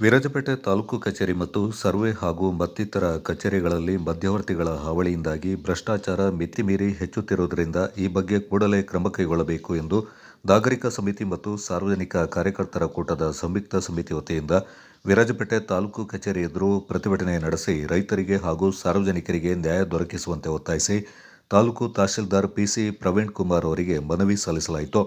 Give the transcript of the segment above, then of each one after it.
ವಿರಾಜಪೇಟೆ ತಾಲೂಕು ಕಚೇರಿ ಮತ್ತು ಸರ್ವೆ ಹಾಗೂ ಮತ್ತಿತರ ಕಚೇರಿಗಳಲ್ಲಿ ಮಧ್ಯವರ್ತಿಗಳ ಹಾವಳಿಯಿಂದಾಗಿ ಭ್ರಷ್ಟಾಚಾರ ಮಿತಿಮೀರಿ ಹೆಚ್ಚುತ್ತಿರುವುದರಿಂದ ಈ ಬಗ್ಗೆ ಕೂಡಲೇ ಕ್ರಮ ಕೈಗೊಳ್ಳಬೇಕು ಎಂದು ನಾಗರಿಕ ಸಮಿತಿ ಮತ್ತು ಸಾರ್ವಜನಿಕ ಕಾರ್ಯಕರ್ತರ ಕೂಟದ ಸಂಯುಕ್ತ ಸಮಿತಿ ವತಿಯಿಂದ ವಿರಾಜಪೇಟೆ ತಾಲೂಕು ಕಚೇರಿ ಎದುರು ಪ್ರತಿಭಟನೆ ನಡೆಸಿ ರೈತರಿಗೆ ಹಾಗೂ ಸಾರ್ವಜನಿಕರಿಗೆ ನ್ಯಾಯ ದೊರಕಿಸುವಂತೆ ಒತ್ತಾಯಿಸಿ ತಾಲೂಕು ತಹಶೀಲ್ದಾರ್ ಪಿಸಿ ಪ್ರವೀಣ್ ಕುಮಾರ್ ಅವರಿಗೆ ಮನವಿ ಸಲ್ಲಿಸಲಾಯಿತು.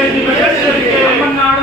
அம்மன் நாடு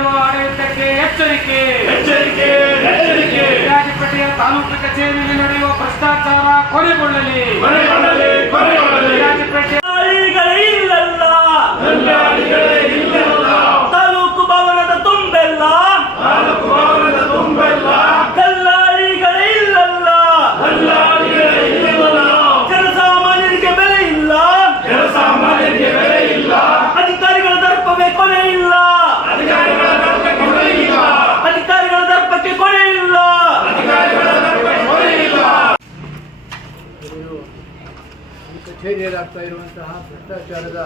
ಕಚೇರಿಯಲ್ಲಾಗ್ತಾ ಇರುವಂತಹ ಭ್ರಷ್ಟಾಚಾರದ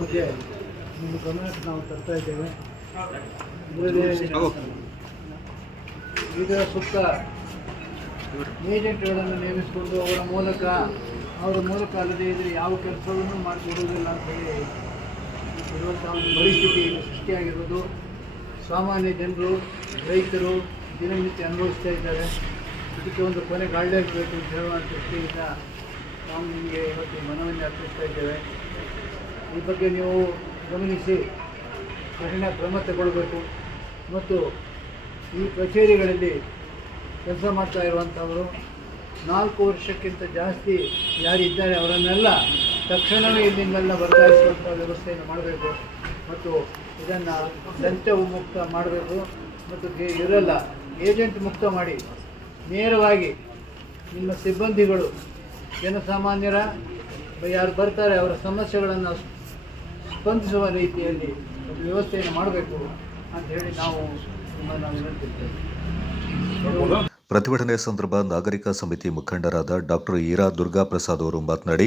ಬಗ್ಗೆ ನಿಮ್ಮ ಗಮನಕ್ಕೆ ನಾವು ತರ್ತಾ ಇದ್ದೇವೆ. ಇದರ ಸುತ್ತ ಏಜೆಂಟ್ಗಳನ್ನು ನೇಮಿಸಿಕೊಂಡು ಅವರ ಮೂಲಕ ಅವರ ಮೂಲಕ ಅಲ್ಲದೆ ಇದ್ರೆ ಯಾವ ಕೆಲಸವನ್ನು ಮಾಡಿಕೊಡುವುದಿಲ್ಲ ಅಂತೇಳಿ ಇರುವಂತಹ ಒಂದು ಪರಿಸ್ಥಿತಿ ಸೃಷ್ಟಿಯಾಗಿರೋದು. ಸಾಮಾನ್ಯ ಜನರು, ರೈತರು ದಿನನಿತ್ಯ ಅನುಭವಿಸ್ತಾ ಇದ್ದಾರೆ. ಇದಕ್ಕೆ ಒಂದು ಕೊನೆ ಗಾಳಿಯಾಗಬೇಕು ಅಂತ ಹೇಳುವ ದೃಷ್ಟಿಯಿಂದ ನಾವು ನಿಮಗೆ ಇವತ್ತು ಮನವಿಯನ್ನು ಅರ್ಪಿಸ್ತಾ ಇದ್ದೇವೆ. ಈ ಬಗ್ಗೆ ನೀವು ಗಮನಿಸಿ, ಕಠಿಣ ಕ್ರಮ ತಗೊಳ್ಬೇಕು. ಮತ್ತು ಈ ಕಚೇರಿಗಳಲ್ಲಿ ಕೆಲಸ ಮಾಡ್ತಾ ಇರುವಂಥವರು, ನಾಲ್ಕು ವರ್ಷಕ್ಕಿಂತ ಜಾಸ್ತಿ ಯಾರಿದ್ದಾರೆ ಅವರನ್ನೆಲ್ಲ ತಕ್ಷಣವೇ ಇಲ್ಲಿಂದೆಲ್ಲ ಬದಲಾಯಿಸುವಂಥ ವ್ಯವಸ್ಥೆಯನ್ನು ಮಾಡಬೇಕು. ಮತ್ತು ಇದನ್ನು ಲಂಚ ಮುಕ್ತ ಮಾಡಬೇಕು. ಮತ್ತು ಇರಲ್ಲ, ಏಜೆಂಟ್ ಮುಕ್ತ ಮಾಡಿ, ನೇರವಾಗಿ ನಿಮ್ಮ ಸಿಬ್ಬಂದಿಗಳು ಜನಸಾಮಾನ್ಯರ ಯಾರು ಬರ್ತಾರೆ, ಅವರ ಸಮಸ್ಯೆಗಳನ್ನು ಸ್ಪಂದಿಸುವ ರೀತಿಯಲ್ಲಿ ಒಂದು ವ್ಯವಸ್ಥೆಯನ್ನು ಮಾಡಬೇಕು ಅಂತ ಹೇಳಿ ನಾವು ಪ್ರತಿಭಟನೆ ಸಂದರ್ಭ ನಾಗರಿಕ ಸಮಿತಿ ಮುಖಂಡರಾದ ಡಾಕ್ಟರ್ ಈರಾ ದುರ್ಗಾ ಪ್ರಸಾದ್ ಅವರು ಮಾತನಾಡಿ,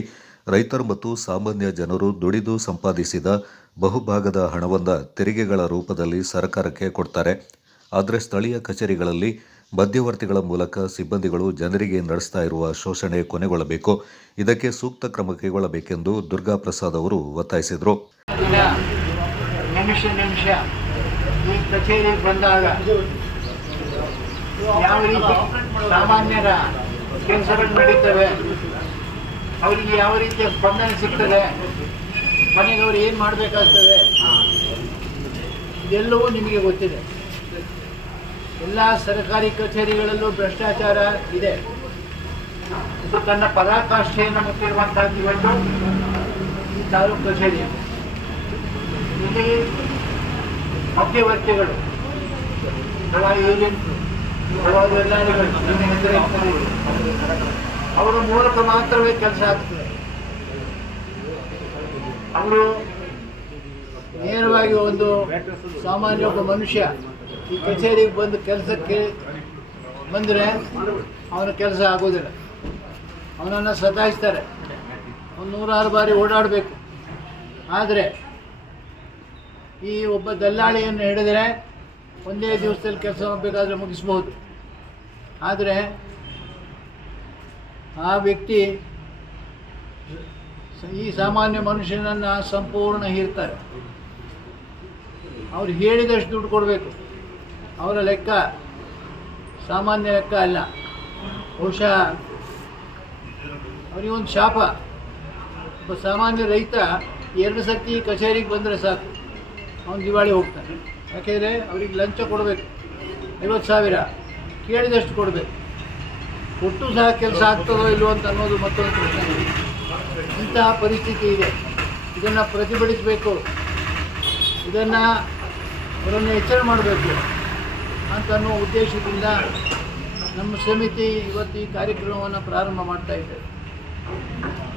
ರೈತರು ಮತ್ತು ಸಾಮಾನ್ಯ ಜನರು ದುಡಿದು ಸಂಪಾದಿಸಿದ ಬಹುಭಾಗದ ಹಣವನ್ನು ತೆರಿಗೆಗಳ ರೂಪದಲ್ಲಿ ಸರ್ಕಾರಕ್ಕೆ ಕೊಡ್ತಾರೆ. ಆದರೆ ಸ್ಥಳೀಯ ಕಚೇರಿಗಳಲ್ಲಿ ಮಧ್ಯವರ್ತಿಗಳ ಮೂಲಕ ಸಿಬ್ಬಂದಿಗಳು ಜನರಿಗೆ ನಡೆಸ್ತಾ ಇರುವ ಶೋಷಣೆ ಕೊನೆಗೊಳ್ಳಬೇಕು. ಇದಕ್ಕೆ ಸೂಕ್ತ ಕ್ರಮ ಕೈಗೊಳ್ಳಬೇಕೆಂದು ದುರ್ಗಾ ಪ್ರಸಾದ್ ಅವರು ಒತ್ತಾಯಿಸಿದರು. ನಿಮಿಷ ಈ ಬಂದಾಗ ಯಾವ ರೀತಿ ಸಾಮಾನ್ಯರ ಕೆಲಸಗಳು ನಡೀತವೆ, ಅವರಿಗೆ ಯಾವ ರೀತಿಯ ಸ್ಪಂದನೆ ಸಿಗ್ತದೆ, ಮನೆಗೆ ಅವ್ರು ಏನು ಮಾಡಬೇಕಾಗ್ತದೆ ಎಲ್ಲವೂ ನಿಮಗೆ ಗೊತ್ತಿದೆ. ಎಲ್ಲ ಸರ್ಕಾರಿ ಕಚೇರಿಗಳಲ್ಲೂ ಭ್ರಷ್ಟಾಚಾರ ಇದೆ. ಇದು ತನ್ನ ಪರಾಕಾಷ್ಠೆಯನ್ನು ಮುಟ್ಟಿರುವಂತಹ ಇವತ್ತು ಈ ತಾಲೂಕು ಕಚೇರಿ. ಇಲ್ಲಿ ಮಧ್ಯವರ್ತಿಗಳು ಅಥವಾ ಏಜೆಂಟ್ರು ಅಥವಾ ಅವರ ಮೂಲಕ ಮಾತ್ರವೇ ಕೆಲಸ ಆಗ್ತದೆ. ಅವರು ನೇರವಾಗಿ ಒಂದು ಸಾಮಾನ್ಯ ಒಬ್ಬ ಮನುಷ್ಯ ಈ ಕಚೇರಿಗೆ ಬಂದು ಕೆಲಸಕ್ಕೆ ಬಂದರೆ ಅವನ ಕೆಲಸ ಆಗೋದಿಲ್ಲ. ಅವನನ್ನು ಸತಾಯಿಸ್ತಾರೆ. ಒಂದು ನೂರಾರು ಬಾರಿ ಓಡಾಡಬೇಕು. ಆದರೆ ಈ ಒಬ್ಬ ದಲ್ಲಾಳಿಯನ್ನು ಹಿಡಿದ್ರೆ ಒಂದೇ ದಿವಸದಲ್ಲಿ ಕೆಲಸ ಹೋಗಬೇಕಾದ್ರೆ ಮುಗಿಸ್ಬೋದು ಆದರೆ ಆ ವ್ಯಕ್ತಿ ಈ ಸಾಮಾನ್ಯ ಮನುಷ್ಯನನ್ನು ಸಂಪೂರ್ಣ ಹೀರ್ತಾರೆ. ಅವ್ರು ಹೇಳಿದಷ್ಟು ದುಡ್ಡು ಕೊಡಬೇಕು. ಅವರ ಲೆಕ್ಕ ಸಾಮಾನ್ಯ ಲೆಕ್ಕ ಅಲ್ಲ. ಬಹುಶಃ ಅವರಿಗೊಂದು ಶಾಪ. ಒಬ್ಬ ಸಾಮಾನ್ಯ ರೈತ ಎರಡು ಸರ್ತಿ ಕಚೇರಿಗೆ ಬಂದರೆ ಸಾಕು. ಅವನು ದಿವಾಳಿ ಹೋಗ್ತಾನೆ. ಯಾಕೆಂದರೆ ಅವ್ರಿಗೆ ಲಂಚ ಕೊಡಬೇಕು. ಐವತ್ತು ಸಾವಿರ. ಕೇಳಿದಷ್ಟು ಕೊಡಬೇಕು. ಕೊಟ್ಟು ಸಹ ಕೆಲಸ ಆಗ್ತದೋ ಇಲ್ವೋ ಅಂತ ಅನ್ನೋದು ಮತ್ತೊಂದು ಪ್ರಶ್ನೆ. ಇಂತಹ ಪರಿಸ್ಥಿತಿ ಇದೆ. ಇದನ್ನು ಪ್ರತಿಭಟಿಸಬೇಕು. ಇದನ್ನು ಅವರನ್ನು ಎಚ್ಚರ ಮಾಡಬೇಕು. ಅಂತ ಅನ್ನೋ ಉದ್ದೇಶದಿಂದ ನಮ್ಮ ಸಮಿತಿ ಇವತ್ತು ಈ ಕಾರ್ಯಕ್ರಮವನ್ನು ಪ್ರಾರಂಭ ಮಾಡ್ತಾ ಇದೆ.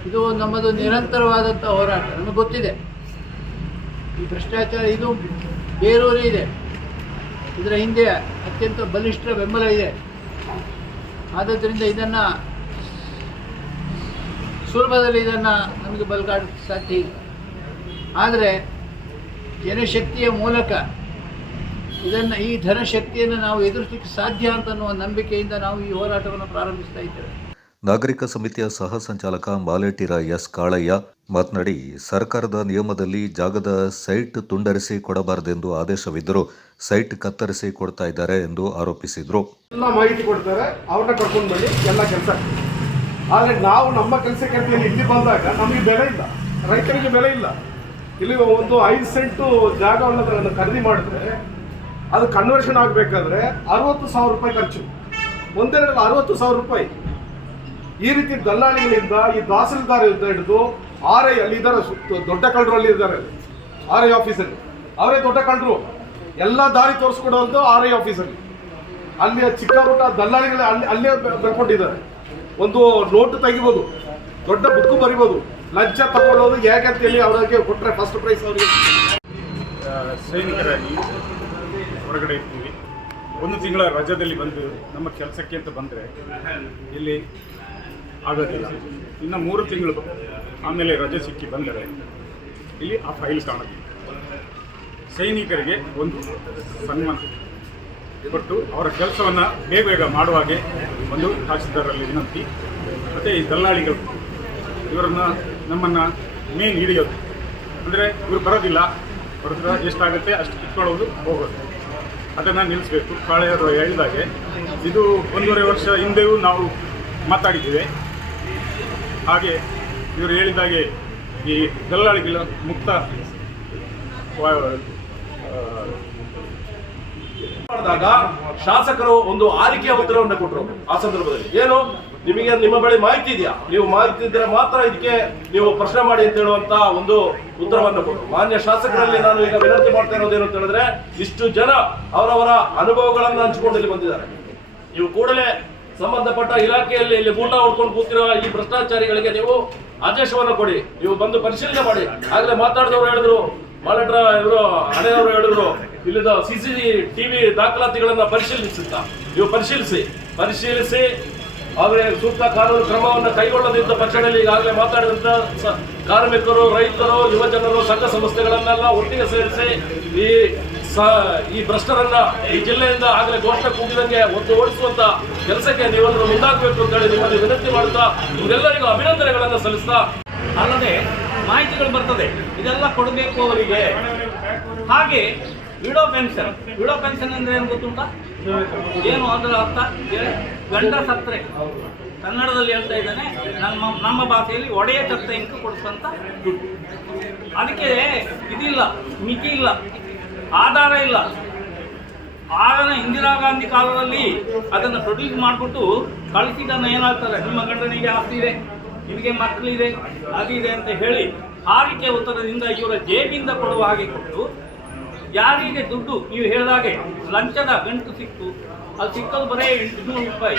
ಇದು ನಮ್ಮದು ನಿರಂತರವಾದಂಥ ಹೋರಾಟ. ನಮಗೆ ಗೊತ್ತಿದೆ. ಈ ಭ್ರಷ್ಟಾಚಾರ ಇದು ಬೇರೂರೇ ಇದೆ. ಇದರ ಹಿಂದೆ ಅತ್ಯಂತ ಬಲಿಷ್ಠ ಬೆಂಬಲ ಇದೆ. ಆದ್ದರಿಂದ ಇದನ್ನು ಸುಲಭದಲ್ಲಿ ಇದನ್ನು ನಮಗೆ ಬಲಗಾಡ ಸಾಧ್ಯ ಇಲ್ಲ. ಆದರೆ ಜನಶಕ್ತಿಯ ಮೂಲಕ ಇದನ್ನು ಈ ಧನಶಕ್ತಿಯನ್ನು ನಾವು ಎದುರಿಸಲಿಕ್ಕೆ ಸಾಧ್ಯ ಅಂತ ಅನ್ನುವ ನಂಬಿಕೆಯಿಂದ ನಾವು ಈ ಹೋರಾಟವನ್ನು ಪ್ರಾರಂಭಿಸ್ತಾ ಇದ್ದೇವೆ. ನಾಗರಿಕ ಸಮಿತಿಯ ಸಹ ಸಂಚಾಲಕ ಮಾಲೇಟಿರ ಎಸ್ ಕಾಳಯ್ಯ ಮಾತನಾಡಿ ಸರ್ಕಾರದ ನಿಯಮದಲ್ಲಿ ಜಾಗದ ಸೈಟ್ ತುಂಡರಿಸಿ ಕೊಡಬಾರದೆಂದು ಆದೇಶವಿದ್ದರೂ ಸೈಟ್ ಕತ್ತರಿಸಿ ಕೊಡ್ತಾ ಇದ್ದಾರೆ ಎಂದು ಆರೋಪಿಸಿದರು. ಎಲ್ಲ ಮಾಹಿತಿ ಕೊಡ್ತಾರೆ ಅವ್ರನ್ನ ಕರ್ಕೊಂಡು ಬನ್ನಿ ಎಲ್ಲ ಕೆಲಸ ಆದರೆ ನಾವು ನಮ್ಮ ಕೆಲಸಕ್ಕೆ ಅಂತ ಇಲ್ಲಿ ಬಂದಾಗ ನಮಗೆ ಬೆಲೆ ಇಲ್ಲ ರೈತರಿಗೆ ಬೆಲೆ ಇಲ್ಲ. ಇಲ್ಲಿ ಒಂದು ಐದು ಸೆಂಟು ಜಾಗವನ್ನು ಖರೀದಿ ಮಾಡಿದ್ರೆ ಅದು ಕನ್ವರ್ಷನ್ ಆಗಬೇಕಾದ್ರೆ ಅರವತ್ತು ಸಾವಿರ ರೂಪಾಯಿ ಖರ್ಚು. ಒಂದೆರಡು ಅರವತ್ತು ಸಾವಿರ ರೂಪಾಯಿ. ಈ ರೀತಿ ದಲ್ಲಾಳಿಗಳಿಂದ, ಈ ತಹಸೀಲ್ದಾರ್ ಹಿಡಿದು ಆರ್ ಐ ಅಲ್ಲಿ ಇದ್ದಾರೆ ದೊಡ್ಡ ಕಳ್ಳರು ಅಲ್ಲಿ ಇದ್ದಾರೆ. ಆರ್ ಐ ಆಫೀಸಲ್ಲಿ. ಅವರೇ ದೊಡ್ಡ ಕಳ್ಳರು. ಎಲ್ಲ ದಾರಿ ತೋರಿಸ್ಕೊಡೋದು ಆರ್ ಐ ಆಫೀಸಲ್ಲಿ. ಅಲ್ಲಿ ಚಿಕ್ಕ ಪುಟ್ಟ ದಲ್ಲಾಳಿಗಳು ಅಲ್ಲಿ, ಅಲ್ಲೇ ಬರ್ಕೊಂಡಿದ್ದಾರೆ. ಒಂದು ನೋಟು ತೆಗಿಬೋದು. ದೊಡ್ಡ ಬುಕ್ಕು ಬರಿಬೋದು. ಲಂಚ ತಗೊಳ್ಳೋದು ಹೇಗೆ ಅಂತೇಳಿ ಅವರಿಗೆ ಕೊಟ್ಟರೆ ಫಸ್ಟ್ ಪ್ರೈಸ್ ಅವರಿಗೆ. ಸೈನಿಕರಾಗಿ ಹೊರಗಡೆ ಇರ್ತೀವಿ. ಒಂದು ತಿಂಗಳ ರಜದಲ್ಲಿ ಬಂದು ನಮ್ಮ ಕೆಲಸಕ್ಕೆ ಅಂತ ಬಂದರೆ ಇಲ್ಲಿ ಆಗೋದಿಲ್ಲ. ಇನ್ನು ಮೂರು ತಿಂಗಳು ಆಮೇಲೆ ರಜೆ ಸಿಕ್ಕಿ ಬಂದರೆ ಇಲ್ಲಿ ಆ ಫೈಲ್ ಕಾಣುತ್ತೆ. ಸೈನಿಕರಿಗೆ ಒಂದು ಸನ್ಮಾನ ಕೊಟ್ಟು ಅವರ ಕೆಲಸವನ್ನು ಬೇಗ ಬೇಗ ಮಾಡುವ ಹಾಗೆ ಒಂದು ತಹಸೀಲ್ದಾರಲ್ಲಿ ವಿನಂತಿ. ಮತ್ತು ಈ ದಲ್ಲಾಳಿಗಳು, ಇವರನ್ನು ನಮ್ಮನ್ನು ಮೇನ್ ಹಿಡಿಯೋದು. ಅಂದರೆ ಇವರು ಬರೋದಿಲ್ಲ ಬರೋದ್ರ ಎಷ್ಟಾಗುತ್ತೆ ಅಷ್ಟು ಕಿತ್ಕೊಳ್ಳೋದು ಹೋಗೋದು. ಅದನ್ನು ನಿಲ್ಲಿಸಬೇಕು. ಕಾಳೆಯವರು ಹೇಳಿದಾಗೆ ಇದು ಒಂದೂವರೆ ವರ್ಷ ಹಿಂದೆಯೂ ನಾವು ಮಾತಾಡಿದ್ದೇವೆ. ಹಾಗೆ ಇವರು ಹೇಳಿದಾಗೆ ಈ ದಲ್ಲಾಳಿಗಳ ಮುಕ್ತ ಶಾಸಕರು ಒಂದು ಆರಿಕೆಯ ಉತ್ತರವನ್ನು ಕೊಟ್ಟರು ಆ ಸಂದರ್ಭದಲ್ಲಿ. ಏನು? ನಿಮಗೆ ನಿಮ್ಮ ಬಳಿ ಮಾಹಿತಿ ಇದೆಯಾ? ನೀವು ಮಾಹಿತಿ ಇದ್ರೆ ಮಾತ್ರ ಇದಕ್ಕೆ ನೀವು ಪ್ರಶ್ನೆ ಮಾಡಿ ಅಂತ ಹೇಳುವಂತ ಒಂದು ಉತ್ತರವನ್ನು ಕೊಡು ಮಾನ್ಯ ಶಾಸಕರಲ್ಲಿ ನಾನು ಈಗ ವಿನಂತಿ ಮಾಡ್ತಾ ಇರೋದೇನು ಅಂತ ಹೇಳಿದ್ರೆ, ಇಷ್ಟು ಜನ ಅವರವರ ಅನುಭವಗಳನ್ನು ಹಂಚಿಕೊಂಡು ಇಲ್ಲಿ ಬಂದಿದ್ದಾರೆ. ನೀವು ಕೂಡಲೇ ಸಂಬಂಧಪಟ್ಟ ಇಲಾಖೆಯಲ್ಲಿ ಇಲ್ಲಿ ಊಟ ಹೊಡ್ಕೊಂಡು ಕೂತಿರೋ ಈ ಭ್ರಷ್ಟಾಚಾರಿಗಳಿಗೆ ನೀವು ಆದೇಶವನ್ನು ಕೊಡಿ. ನೀವು ಬಂದು ಪರಿಶೀಲನೆ ಮಾಡಿ. ಆಗಲೇ ಮಾತಾಡಿದವರು ಹೇಳಿದ್ರು, ಮಾಲಟ್ರ ಇವರು ಹಳೆಯವರು ಹೇಳಿದ್ರು ಇಲ್ಲಿದ ಸಿ ಸಿ ಟಿವಿ ದಾಖಲಾತಿಗಳನ್ನ ಪರಿಶೀಲಿಸುತ್ತಾ. ನೀವು ಪರಿಶೀಲಿಸಿ. ಪರಿಶೀಲಿಸಿ ಅವರಿಗೆ ಸೂಕ್ತ ಕಾನೂನು ಕ್ರಮವನ್ನು ಕೈಗೊಳ್ಳದಿದ್ದ ಪಕ್ಷದಲ್ಲಿ ಈಗಾಗಲೇ ಮಾತಾಡಿದಂತ ಸ- ಕಾರ್ಮಿಕರು, ರೈತರು, ಯುವಜನರು, ಸಂಘ ಸಂಸ್ಥೆಗಳನ್ನೆಲ್ಲ ಒಟ್ಟಿಗೆ ಸೇರಿಸಿ ಈ ಸ ಈ ಭ್ರಷ್ಟರನ್ನ ಈ ಜಿಲ್ಲೆಯಿಂದ ಆಗಲೇ ಘೋಷಣೆ ಕೂಗಿದಂಗೆ ಒತ್ತು ಓಡಿಸುವಂತ ಕೆಲಸಕ್ಕೆ ನೀವೆಲ್ಲರೂ ಮುಂದಾಗಬೇಕು ಅಂತ ಹೇಳಿ ನಿಮ್ಮಲ್ಲಿ ವಿನಂತಿ ಮಾಡುತ್ತಾ ನಿಮ್ಗೆಲ್ಲರಿಗೂ ಅಭಿನಂದನೆಗಳನ್ನು ಸಲ್ಲಿಸ್ತಾ ಅಲ್ಲದೆ ಮಾಹಿತಿಗಳು ಬರ್ತದೆ. ಇದೆಲ್ಲ ಕೊಡಬೇಕು ಅವರಿಗೆ. ಹಾಗೆ ವಿಡೋ ಪೆನ್ಷನ್. ವಿಡೋ ಪೆನ್ಷನ್ ಅಂದ್ರೆ ಏನು ಗೊತ್ತುಂಟ? ಏನು ಅದರ ಅರ್ಥ? ಹೇಳಿ? ಗಂಡ ಸತ್ರೆ ಕನ್ನಡದಲ್ಲಿ ಹೇಳ್ತಾ ಇದ್ದಾನೆ, ನಮ್ಮ ನಮ್ಮ ಭಾಷೆಯಲ್ಲಿ ಒಡೆಯ ಸತ್ತ ಇಂಕು ಕೊಡಿಸುವಂತ ದುಡ್ಡು. ಅದಕ್ಕೆ ಇದಿಲ್ಲ, ಮಿತಿ ಇಲ್ಲ, ಆಧಾರ ಇಲ್ಲ. ಆಗನ ಇಂದಿರಾ ಗಾಂಧಿ ಕಾಲದಲ್ಲಿ ಅದನ್ನು ಪ್ರೊಡ್ಯೂಸ್ ಮಾಡಿಬಿಟ್ಟು ಕಳಿಸಿದನ್ನು ಏನಾಗ್ತಾರೆ ನಿಮ್ಮ ಗಂಡನಿಗೆ ಆಸ್ತಿ ಇದೆ, ನಿಮಗೆ ಮಕ್ಕಳಿದೆ ಅದಿದೆ ಅಂತ ಹೇಳಿ ಹಾರಿಕೆ ಉತ್ತರದಿಂದ ಇವರ ಜೇಬಿಂದ ಕೊಡುವ ಹಾಗೆ ಕೊಟ್ಟು, ಯಾರಿಗೆ ದುಡ್ಡು? ನೀವು ಹೇಳಿದಾಗೆ ಲಂಚದ ಗಂಟು ಸಿಕ್ತು ಅದು ಸಿಕ್ಕದು ಬರೀ ಎಂಟುನೂರು ರೂಪಾಯಿ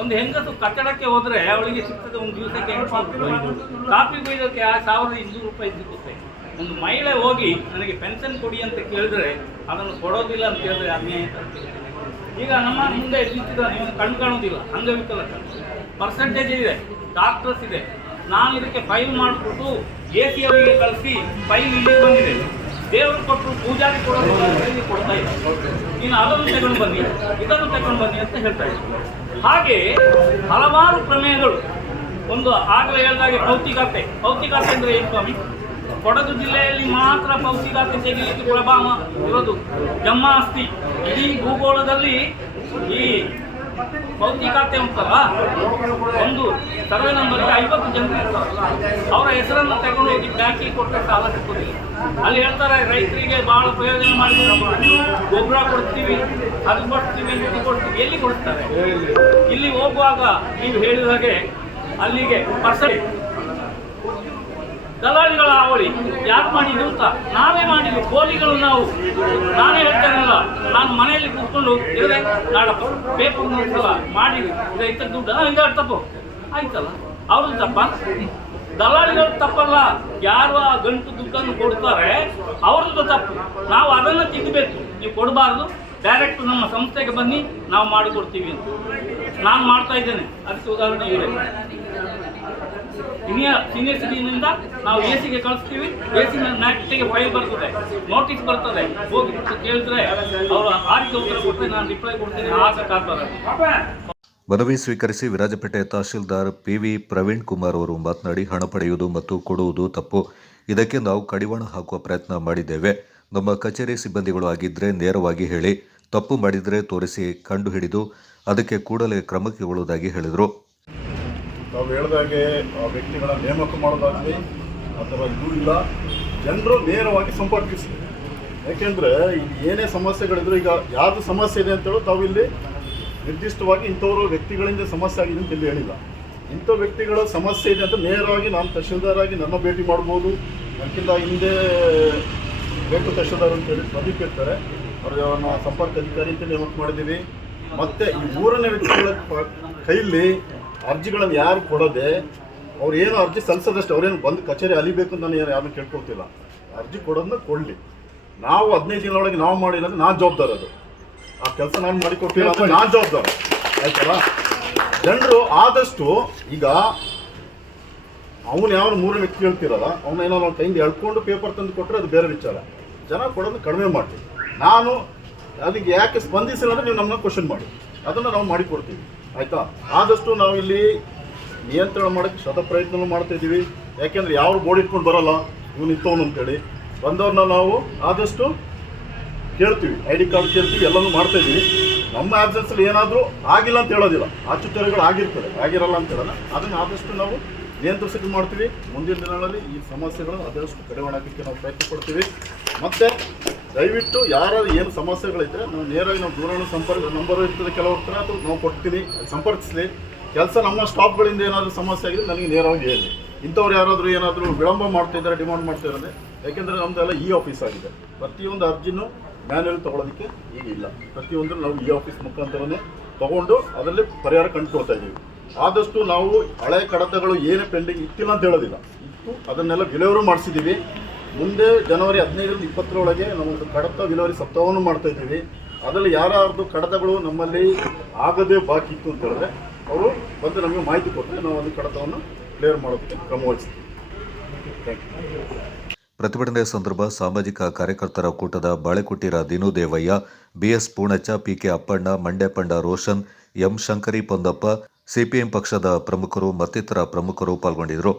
ಒಂದು ಹೆಂಗಸು ಕಟ್ಟಡಕ್ಕೆ ಹೋದರೆ ಅವಳಿಗೆ ಸಿಗ್ತದೆ ಒಂದು ದಿವಸಕ್ಕೆ ಎಂಟು ರೂಪಾಯಿ ಕಾಫಿ ಬೀಳೋಕ್ಕೆ ಆ ಸಾವಿರದ ಇನ್ನೂರು ರೂಪಾಯಿ ಸಿಗುತ್ತೆ. ಒಂದು ಮಹಿಳೆ ಹೋಗಿ ನನಗೆ ಪೆನ್ಷನ್ ಕೊಡಿ ಅಂತ ಕೇಳಿದ್ರೆ ಅದನ್ನು ಕೊಡೋದಿಲ್ಲ ಅಂತ ಹೇಳಿದ್ರೆ ಅನ್ಯಾಯ ಈಗ ನಮ್ಮ ಮುಂದೆ ನಿಂತಿದ್ದ ನೀವು ಕಣ್ ಕಾಣೋದಿಲ್ಲ ಅಂಗವಿಕಲಕ ಪರ್ಸೆಂಟೇಜ್ ಇದೆ ಡಾಕ್ಟರ್ಸ್ ಇದೆ. ನಾನು ಇದಕ್ಕೆ ಫೈಲ್ ಮಾಡಿಬಿಟ್ಟು ಎ ಸಿ ಅವರಿಗೆ ಕಳಿಸಿ ಫೈಲ್ ಇಲ್ಲಿ ಬಂದಿದೆ. ದೇವರು ಕೊಟ್ಟರು, ಪೂಜಾರಿ ಕೊಡೋದು ಕೊಡ್ತಾ ಇದ್ದಾರೆ ನೀನು ಅದನ್ನು ತಗೊಂಡು ಬನ್ನಿ, ಇದನ್ನು ತಗೊಂಡು ಬನ್ನಿ ಅಂತ ಹೇಳ್ತಾ ಇದ್ದಾರೆ ಹಾಗೆ ಹಲವಾರು ಪ್ರಮೇಯಗಳು. ಒಂದು ಆಗಲೇ ಹೇಳಿದಾಗೆ ಪೌತಿಗಾತೆ ಪೌತಿಗಾತೆ ಅಂದರೆ ಏನು ಸ್ವಾಮಿ? ಕೊಡಗು ಜಿಲ್ಲೆಯಲ್ಲಿ ಮಾತ್ರ ಪೌತಿಗಾತೆ ತೆಗಿಲಿಕ್ಕೆ ಪ್ರಭಾವ ಇರೋದು. ಜಮ್ಮಾಸ್ತಿ ಇಡೀ ಭೂಗೋಳದಲ್ಲಿ ಈ ಭೌತಿಕಾತೆ ಅಂತಲ್ಲ ಒಂದು ಸರ್ವೆ ನಂಬರ್ಗೆ ಐವತ್ತು ಜನ ಇರ್ತಾರೆ ಅವರ ಹೆಸರನ್ನು ತಗೊಂಡು ಹೋಗಿ ಬ್ಯಾಂಕಿಗೆ ಕೊಟ್ಟರೆ ಸಾಲ ಸಿಕ್ಕುದಿಲ್ಲ. ಅಲ್ಲಿ ಹೇಳ್ತಾರೆ, ರೈತರಿಗೆ ಬಹಳ ಪ್ರಯೋಜನ ಮಾಡಿದ್ದೀವಿ ಗೊಬ್ಬರ ಕೊಡ್ತೀವಿ, ಅದು ಕೊಡ್ತೀವಿ, ಇದು ಕೊಡ್ತೀವಿ. ಎಲ್ಲಿ ಕೊಡ್ತಾರೆ? ಇಲ್ಲಿ ಹೋಗುವಾಗ ನೀವು ಹೇಳಿದ ಹಾಗೆ ಅಲ್ಲಿಗೆ ಪರ್ಸೆಂಟ್ ದಲಾಳಿಗಳ ಹಾವಳಿ. ಯಾರು ಮಾಡಿದ್ರು ಅಂತ? ನಾವೇ ಮಾಡಿದ್ವಿ ಕೋಲಿಗಳು ನಾವು. ನಾನೇ ಹೇಳ್ತೇನಲ್ಲ, ನಾನು ಮನೆಯಲ್ಲಿ ಕೂತ್ಕೊಂಡು ಇರದೆ ನಾಡಪ್ಪ ಪೇಪರ್ ಮಾಡಿದ್ವಿ ಇದು ದುಡ್ಡು. ಹಿಂಗೆ ತಪ್ಪು ಆಯ್ತಲ್ಲ? ಅವ್ರದ್ದು ತಪ್ಪ ದಲಾಳಿಗಳು ತಪ್ಪಲ್ಲ. ಯಾರು ಆ ಗಂಟು ದುಡ್ಡನ್ನು ಕೊಡ್ತಾರೆ, ಅವ್ರದ್ದು ತಪ್ಪು. ನಾವು ಅದನ್ನು ತಿದ್ದಬೇಕು ನೀವು ಕೊಡಬಾರ್ದು. ಡೈರೆಕ್ಟ್ ನಮ್ಮ ಸಂಸ್ಥೆಗೆ ಬನ್ನಿ, ನಾವು ಮಾಡಿಕೊಡ್ತೀವಿ ಅಂತ. ನಾನು ಮಾಡ್ತಾ ಇದ್ದೇನೆ. ಅದಕ್ಕೆ ಉದಾಹರಣೆ ಇದೆ. ಸೀನಿಯರ್ ಸೀನಿಯರ್ ಸಿಟಿನಿಂದ ನಾವು ಎ ಸಿಗೆ ಕಳಿಸ್ತೀವಿ. ಎ ಸಿ ನಾಟಿಗೆ ಫೈಲ್ ಬರ್ತದೆ. ನೋಟಿಸ್ ಬರ್ತದೆ. ಹೋಗಿ ಕೇಳಿದ್ರೆ ಅವರು ಆರಿಗೆ ಉತ್ತರ ಕೊಟ್ಟರೆ ನಾನು ರಿಪ್ಲೈ ಕೊಡ್ತೀನಿ. ಕಾಡ್ತಾರೆ ಮನವಿ ಸ್ವೀಕರಿಸಿ ವಿರಾಜಪೇಟೆ ತಹಶೀಲ್ದಾರ್ ಪಿ ವಿ ಪ್ರವೀಣ್ ಕುಮಾರ್ ಅವರು ಮಾತನಾಡಿ ಹಣ ಪಡೆಯುವುದು ಮತ್ತು ಕೊಡುವುದು ತಪ್ಪು. ಇದಕ್ಕೆ ನಾವು ಕಡಿವಾಣ ಹಾಕುವ ಪ್ರಯತ್ನ ಮಾಡಿದ್ದೇವೆ. ನಮ್ಮ ಕಚೇರಿ ಸಿಬ್ಬಂದಿಗಳು ಆಗಿದ್ದರೆ ನೇರವಾಗಿ ಹೇಳಿ, ತಪ್ಪು ಮಾಡಿದರೆ ತೋರಿಸಿ ಕಂಡುಹಿಡಿದು ಅದಕ್ಕೆ ಕೂಡಲೇ ಕ್ರಮ ಕೈಗೊಳ್ಳುವುದಾಗಿ ಹೇಳಿದರು. ನಾವು ಹೇಳಿದಾಗೆ ವ್ಯಕ್ತಿಗಳ ನೇಮಕ ಮಾಡೋದಾಗಲಿ ಅಥವಾ ಇದು ಇಲ್ಲ. ಜನರು ನೇರವಾಗಿ ಸಂಪರ್ಕಿಸಿ. ಯಾಕೆಂದರೆ ಏನೇ ಸಮಸ್ಯೆಗಳಿದ್ರು ಈಗ ಯಾವುದು ಸಮಸ್ಯೆ ಇದೆ ಅಂತೇಳಿ ತಾವು ಇಲ್ಲಿ ನಿರ್ದಿಷ್ಟವಾಗಿ ಇಂಥವರು ವ್ಯಕ್ತಿಗಳಿಂದ ಸಮಸ್ಯೆ ಆಗಿದೆ ಅಂತ ಇಲ್ಲಿ ಹೇಳಿಲ್ಲ. ಇಂಥ ವ್ಯಕ್ತಿಗಳ ಸಮಸ್ಯೆ ಇದೆ ಅಂತ ನೇರವಾಗಿ ನಾನು ತಹಶೀಲ್ದಾರಾಗಿ ನನ್ನ ಭೇಟಿ ಮಾಡ್ಬೋದು, ಅದಕ್ಕಿಂತ ಹಿಂದೆ ಬೇಕು ತಹಶೀಲ್ದಾರ್ ಅಂತೇಳಿ ಪ್ರದೀಪ್ ಇರ್ತಾರೆ ಅವ್ರನ್ನ ಸಂಪರ್ಕ ಅಧಿಕಾರಿ ಅಂತ ನೇಮಕ ಮಾಡಿದ್ದೀವಿ. ಮತ್ತು ಈ ಮೂರನೇ ವ್ಯಕ್ತಿಗಳ ಕೈಯಲ್ಲಿ ಅರ್ಜಿಗಳನ್ನು ಯಾರು ಕೊಡದೆ ಅವ್ರು ಏನು ಅರ್ಜಿ ಸಲ್ಲಿಸೋದಷ್ಟು ಅವ್ರೇನು ಬಂದು ಕಚೇರಿ ಅಲಿಬೇಕು ಅಂತ ನಾನು ಯಾರನ್ನು ಕೇಳ್ಕೊಳ್ತಿಲ್ಲ. ಅರ್ಜಿ ಕೊಡೋದನ್ನ ಕೊಡಲಿ. ನಾವು ಹದಿನೈದು ದಿನದೊಳಗೆ ನಾವು ಮಾಡಿಲ್ಲ ಅಂದರೆ ನಾನು ಜವಾಬ್ದಾರ ಅದು. ಆ ಕೆಲಸ ನಾನು ಮಾಡಿಕೊಟ್ಟಿಲ್ಲ ಅಂದ್ರೆ ನಾನು ಜವಾಬ್ದಾರ. ಆಯ್ತಲ್ಲ? ಜನರು ಆದಷ್ಟು ಈಗ ಅವನು ಯಾವ ಮೂರನೇ ವ್ಯಕ್ತಿ ಹೇಳ್ತಿರಲ್ಲ ಅವನ ಏನೋ ಒಂದು ಕೈಯಿಂದ ಎಳ್ಕೊಂಡು ಪೇಪರ್ ತಂದು ಕೊಟ್ಟರೆ ಅದು ಬೇರೆ ವಿಚಾರ. ಜನ ಕೊಡೋದು ಕಡಿಮೆ ಮಾಡಿ ನಾನು ಅದಕ್ಕೆ ಯಾಕೆ ಸ್ಪಂದಿಸಿಲ್ಲ ಅಂದರೆ ನೀವು ನಮ್ಮನ್ನ ಕ್ವಶನ್ ಮಾಡಿ. ಅದನ್ನು ನಾವು ಮಾಡಿಕೊಡ್ತೀವಿ ಆಯಿತಾ? ಆದಷ್ಟು ನಾವು ಇಲ್ಲಿ ನಿಯಂತ್ರಣ ಮಾಡೋಕ್ಕೆ ಶತ ಪ್ರಯತ್ನ ಮಾಡ್ತಾ ಇದ್ದೀವಿ. ಯಾಕೆಂದ್ರೆ ಯಾವ ಬೋರ್ಡ್ ಇಟ್ಕೊಂಡು ಬರೋಲ್ಲ ಇವನು ಇತ್ತವನು ಅಂತೇಳಿ. ಬಂದವ್ರನ್ನ ನಾವು ಆದಷ್ಟು ಕೇಳ್ತೀವಿ ಐ ಡಿ ಕಾರ್ಡ್ ಕೇಳ್ತೀವಿ, ಎಲ್ಲನೂ ಮಾಡ್ತಾ ಇದ್ದೀವಿ. ನಮ್ಮ ಆಬ್ಸೆನ್ಸಲ್ಲಿ ಏನಾದರೂ ಆಗಿಲ್ಲ ಅಂತ ಹೇಳೋದಿಲ್ಲ. ಆಚುತ್ಯಗಳು ಆಗಿರ್ತದೆ, ಆಗಿರಲ್ಲ ಅಂತ ಹೇಳಲ್ಲ. ಅದನ್ನು ಆದಷ್ಟು ನಾವು ನಿಯಂತ್ರಿಸಕ್ಕೆ ಮಾಡ್ತೀವಿ. ಮುಂದಿನ ದಿನಗಳಲ್ಲಿ ಈ ಸಮಸ್ಯೆಗಳು ಆದಷ್ಟು ಕಡಿಮೆ ಮಾಡೋದಕ್ಕೆ ನಾವು ಪ್ರಯತ್ನ ಪಡ್ತೀವಿ. ಮತ್ತು ದಯವಿಟ್ಟು ಯಾರು ಏನು ಸಮಸ್ಯೆಗಳಿದ್ದರೆ ನಾವು ನೇರವಾಗಿ ನಾವು ದೂರವಾಣಿ ಸಂಪರ್ಕ ನಂಬರ್ ಇರ್ತದೆ ಕೆಲವು ಹತ್ರ, ಅದು ನಾವು ಕೊಡ್ತೀನಿ, ಸಂಪರ್ಕಿಸಲಿ. ಕೆಲಸ ನಮ್ಮ ಸ್ಟಾಫ್ಗಳಿಂದ ಏನಾದರೂ ಸಮಸ್ಯೆ ಆಗಿದೆ ನನಗೆ ನೇರವಾಗಿ ಹೇಳಿ. ಇಂಥವ್ರು ಯಾರಾದರೂ ಏನಾದರೂ ವಿಳಂಬ ಮಾಡ್ತಾ ಇದ್ದಾರೆ ಡಿಮಾಂಡ್ ಮಾಡ್ತಾ ಇದ್ದಾರೆ ಯಾಕೆಂದರೆ ನಮ್ಮದೆಲ್ಲ ಇ ಆಫೀಸ್ ಆಗಿದೆ. ಪ್ರತಿಯೊಂದು ಅರ್ಜಿನೂ ಮ್ಯಾನ್ಯಲ್ ತೊಗೊಳೋದಕ್ಕೆ ಈಗ ಇಲ್ಲ. ಪ್ರತಿಯೊಂದು ನಾವು ಈ ಆಫೀಸ್ ಮುಖಾಂತರನೇ ತೊಗೊಂಡು ಅದರಲ್ಲಿ ಪರಿಹಾರ ಕಂಡುಕೊಳ್ತಾ ಇದ್ದೀವಿ. ಆದಷ್ಟು ನಾವು ಹಳೆ ಕಡತಗಳು ಏನೇ ಪೆಂಡಿಂಗ್ ಇತ್ತಿಲ್ಲ ಅಂತ ಹೇಳೋದಿಲ್ಲ. ಇತ್ತು ಅದನ್ನೆಲ್ಲ ವಿಲೇವರಿ ಮಾಡಿಸಿದ್ದೀವಿ. ಮುಂದೆ ಜನವರಿ ಹದಿನೈದರಿಂದ ಇಪ್ಪತ್ತರೊಳಗೆ ನಾವು ಒಂದು ಕಡತ ವಿಲೇವರಿ ಸಪ್ತಾಹವನ್ನು ಮಾಡ್ತಾ ಇದ್ದೀವಿ. ಅದರಲ್ಲಿ ಯಾರ್ಯಾರ್ದು ಕಡತಗಳು ನಮ್ಮಲ್ಲಿ ಆಗದೆ ಬಾಕಿ ಇತ್ತು ಅಂತ ಹೇಳಿದ್ರೆ ಅವರು ಬಂದು ನಮಗೆ ಮಾಹಿತಿ ಕೊಟ್ಟರೆ ನಾವು ಒಂದು ಕಡತವನ್ನು ಕ್ಲಿಯರ್ ಮಾಡೋದಕ್ಕೆ ಕ್ರಮ ವಹಿಸ್ತೀವಿ ಥ್ಯಾಂಕ್ ಯು ಪ್ರತಿಭಟನೆ ಸಂದರ್ಭ ಸಾಮಾಜಿಕ ಕಾರ್ಯಕರ್ತರ ಕೂಟದ Balekuttira Dinu Devaiah BS Poonacha, PK Appanna Mandyapanda Roshan, M Shankari Pondappa, CPM ಪಕ್ಷದ ಪ್ರಮುಖರು ಮತ್ತಿತರ ಪ್ರಮುಖರು ಪಾಲ್ಗೊಂಡಿದ್ದರು.